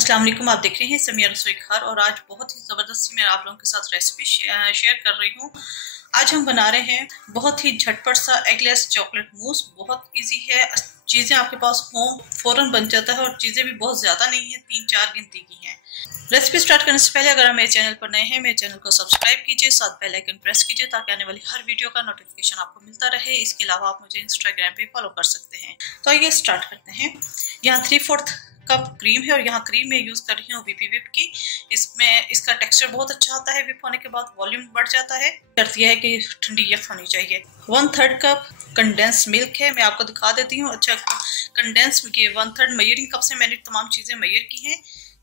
अस्सलाम वालेकुम। आप देख रहे हैं समिया रसोई घर और आज बहुत ही ज़बरदस्ती मैं आप लोगों के साथ रेसिपी शेयर कर रही हूँ। आज हम बना रहे हैं बहुत ही झटपट सा एगलेस चॉकलेट मूस। बहुत इजी है, चीज़ें आपके पास हों फ़ौरन बन जाता है और चीज़ें भी बहुत ज़्यादा नहीं है, 3-4 गिनती की हैं। रेसिपी स्टार्ट करने से पहले अगर आप मेरे चैनल पर नए हैं, मेरे चैनल को सब्सक्राइब कीजिए, साथ बेल आइकन प्रेस कीजिए ताकि आने वाली हर वीडियो का नोटिफिकेशन आपको मिलता रहे। इसके अलावा आप मुझे इंस्टाग्राम पे फॉलो कर सकते हैं। तो आइए स्टार्ट करते हैं। यहाँ 3/4 कप क्रीम है और यहाँ क्रीम में यूज कर रही हूँ वीपी विप की। इसमें इसका टेक्सचर बहुत अच्छा आता है, विप होने के बाद वॉल्यूम बढ़ जाता है। शर्त यह है कि ठंडी यख होनी चाहिए। 1/3 कप कंडेंस मिल्क है, मैं आपको दिखा देती हूँ। अच्छा, कंडेंस ये 1/3 मेजरिंग कप से मैंने तमाम चीजें मेजर की हैं।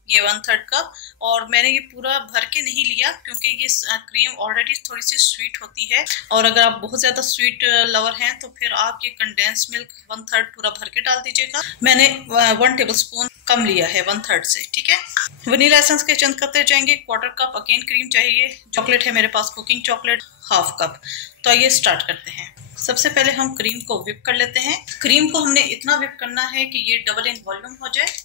ये 1/3 कप और मैंने ये पूरा भर के नहीं लिया क्योंकि ये क्रीम ऑलरेडी थोड़ी सी स्वीट होती है और अगर आप बहुत ज्यादा स्वीट लवर हैं तो फिर आप ये कंडेंस मिल्क 1/3 पूरा भर के डाल दीजिएगा। मैंने 1 टेबलस्पून कम लिया है 1/3 से, ठीक है। वनीला एसेंस के चंद करते जाएंगे। 1/4 कप अगेन क्रीम चाहिए। चॉकलेट है मेरे पास कुकिंग चॉकलेट 1/2 कप। तो आइए स्टार्ट करते हैं। सबसे पहले हम क्रीम को विप कर लेते हैं। क्रीम को हमने इतना विप करना है कि ये डबल इन वॉल्यूम हो जाए।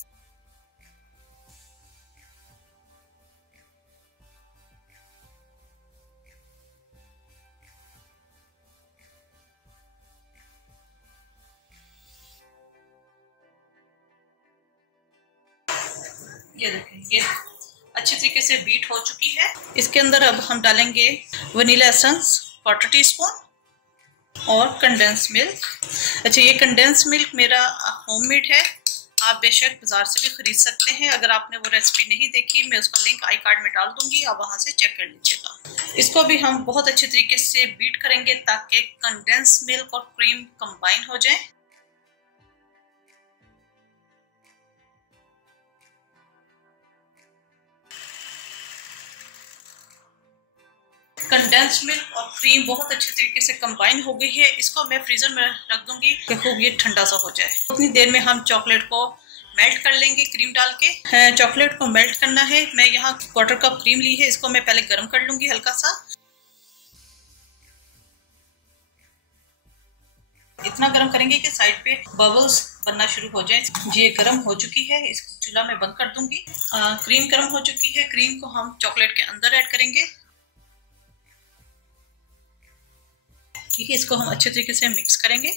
ये देखें, ये अच्छी तरीके से बीट हो चुकी है। इसके अंदर अब हम डालेंगे वनीला एसेंस 1/4 टीस्पून और कंडेंस मिल्क। अच्छा, ये कंडेंस मिल्क मेरा होममेड है, आप बेशक बाजार से भी खरीद सकते हैं। अगर आपने वो रेसिपी नहीं देखी, मैं उसका लिंक आई कार्ड में डाल दूंगी, आप वहां से चेक कर लीजिएगा। इसको भी हम बहुत अच्छे तरीके से बीट करेंगे ताकि कंडेंस मिल्क और क्रीम कंबाइन हो जाए। कंडेंस मिल्क और क्रीम बहुत अच्छे तरीके से कंबाइन हो गई है। इसको मैं फ्रीजर में रख दूंगी कि खूब ये ठंडा सा हो जाए। उतनी देर में हम चॉकलेट को मेल्ट कर लेंगे क्रीम डाल के। चॉकलेट को मेल्ट करना है। मैं यहाँ 1/4 कप क्रीम ली है, इसको मैं पहले गर्म कर लूंगी हल्का सा। इतना गर्म करेंगे कि साइड पे बबल्स बनना शुरू हो जाए। ये गर्म हो चुकी है, इस चूल्हा में बंद कर दूंगी। क्रीम गर्म हो चुकी है। क्रीम को हम चॉकलेट के अंदर ऐड करेंगे। ठीक है, इसको हम अच्छे तरीके से मिक्स करेंगे।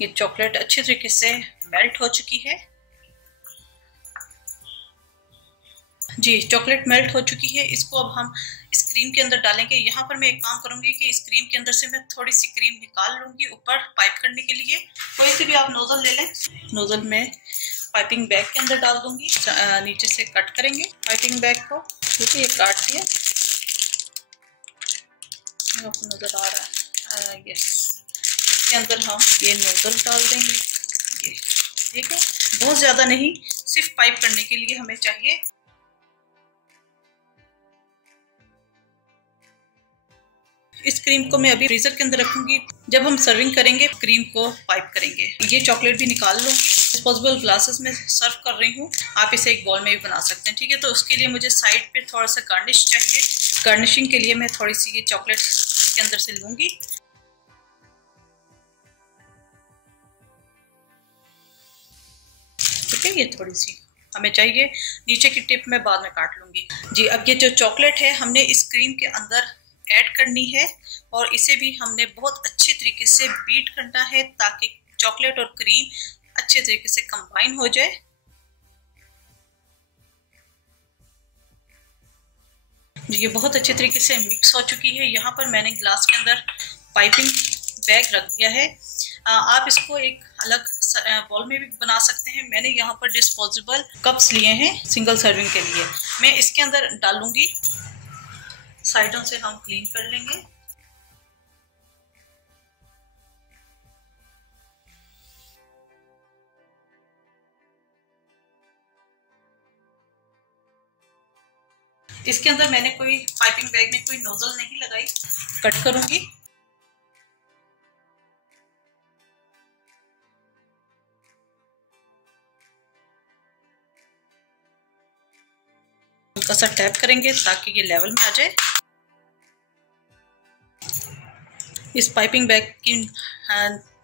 ये चॉकलेट अच्छे तरीके से मेल्ट हो चुकी है। जी, चॉकलेट मेल्ट हो चुकी है। इसको अब हम इस क्रीम के अंदर डालेंगे। यहाँ पर मैं एक काम करूंगी कि इस क्रीम के अंदर से मैं थोड़ी सी क्रीम निकाल लूंगी ऊपर पाइप करने के लिए। कोई सी भी आप नोजल ले लें। नोजल में पाइपिंग बैग के अंदर डाल दूंगी। नीचे से कट करेंगे पाइपिंग बैग को। ठीक है, ये काट दिया, आपको नजर आ रहा है। यस, इसके अंदर हम ये नोजल डाल देंगे। ये ठीक है, बहुत ज्यादा नहीं, सिर्फ पाइप करने के लिए हमें चाहिए। इस क्रीम को मैं अभी फ्रीजर के अंदर रखूंगी। जब हम सर्विंग करेंगे क्रीम को पाइप करेंगे। ये चॉकलेट भी निकाल लूंगी। डिस्पोजेबल ग्लासेस में सर्व कर रही हूँ, आप इसे एक बॉल में भी बना सकते हैं। ठीक है, तो उसके लिए मुझे साइड पे थोड़ा सा गार्निश चाहिए। गार्निशिंग के लिए मैं थोड़ी सी ये चॉकलेट के अंदर से लूंगी। ठीक है, ये थोड़ी सी हमें चाहिए। नीचे की टिप मैं बाद में काट लूंगी। जी, अब ये जो चॉकलेट है हमने इस क्रीम के अंदर ऐड करनी है और इसे भी हमने बहुत अच्छे तरीके से बीट करना है ताकि चॉकलेट और क्रीम अच्छे तरीके से कंबाइन हो जाए। ये बहुत अच्छे तरीके से मिक्स हो चुकी है। यहाँ पर मैंने ग्लास के अंदर पाइपिंग बैग रख दिया है। आप इसको एक अलग बॉल में भी बना सकते हैं। मैंने यहाँ पर डिस्पोजेबल कप्स लिए हैं सिंगल सर्विंग के लिए। मैं इसके अंदर डालूंगी। साइडों से हम क्लीन कर लेंगे। इसके अंदर मैंने कोई पाइपिंग बैग में कोई नोजल नहीं लगाई। कट करूंगी। हल्का सा टैप करेंगे ताकि ये लेवल में आ जाए। इस पाइपिंग बैग की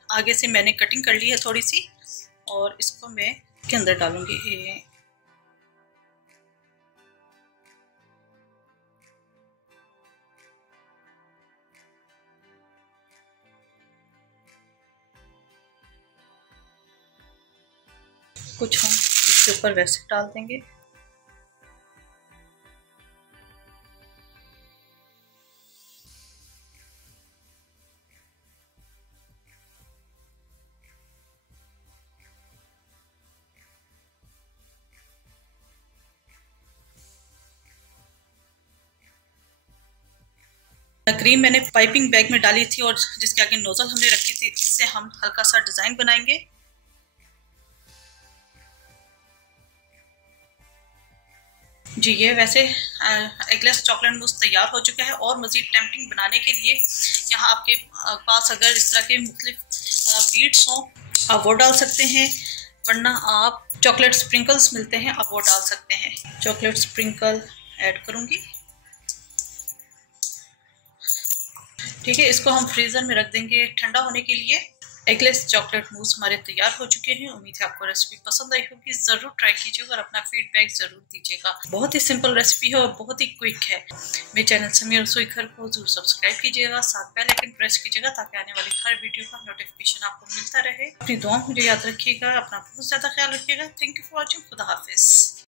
आगे से मैंने कटिंग कर ली है थोड़ी सी, और इसको मैं के अंदर डालूंगी। कुछ हम इसके ऊपर वैसे डाल देंगे। क्रीम मैंने पाइपिंग बैग में डाली थी और जिसके आगे नोजल हमने रखी थी, इससे हम हल्का सा डिजाइन बनाएंगे। जी ये वैसे एगलेस चॉकलेट मूस तैयार हो चुका है। और मज़ीद टेम्पटिंग बनाने के लिए यहाँ आपके पास अगर इस तरह के मुख्तलिफ बीट्स हों आप वो डाल सकते हैं, वरना आप चॉकलेट स्प्रिंकल्स मिलते हैं आप वो डाल सकते हैं। चॉकलेट स्प्रिंकल ऐड करूँगी। ठीक है, इसको हम फ्रीज़र में रख देंगे ठंडा होने के लिए। एगलेस चॉकलेट मूस हमारे तैयार हो चुके हैं। उम्मीद है आपको रेसिपी पसंद आई होगी। ज़रूर ट्राई कीजिएगा और अपना फीडबैक ज़रूर दीजिएगा। बहुत ही सिंपल रेसिपी है और बहुत ही क्विक है। मेरे चैनल समीर रसोई घर को जरूर सब्सक्राइब कीजिएगा, साथ बेल आइकन प्रेस कीजिएगा ताकि आने वाली हर वीडियो का नोटिफिकेशन आपको मिलता रहे। अपनी दुआ मुझे याद रखिएगा, अपना बहुत ज़्यादा ख्याल रखिएगा। Thank you for watching. खुदा हाफिज़।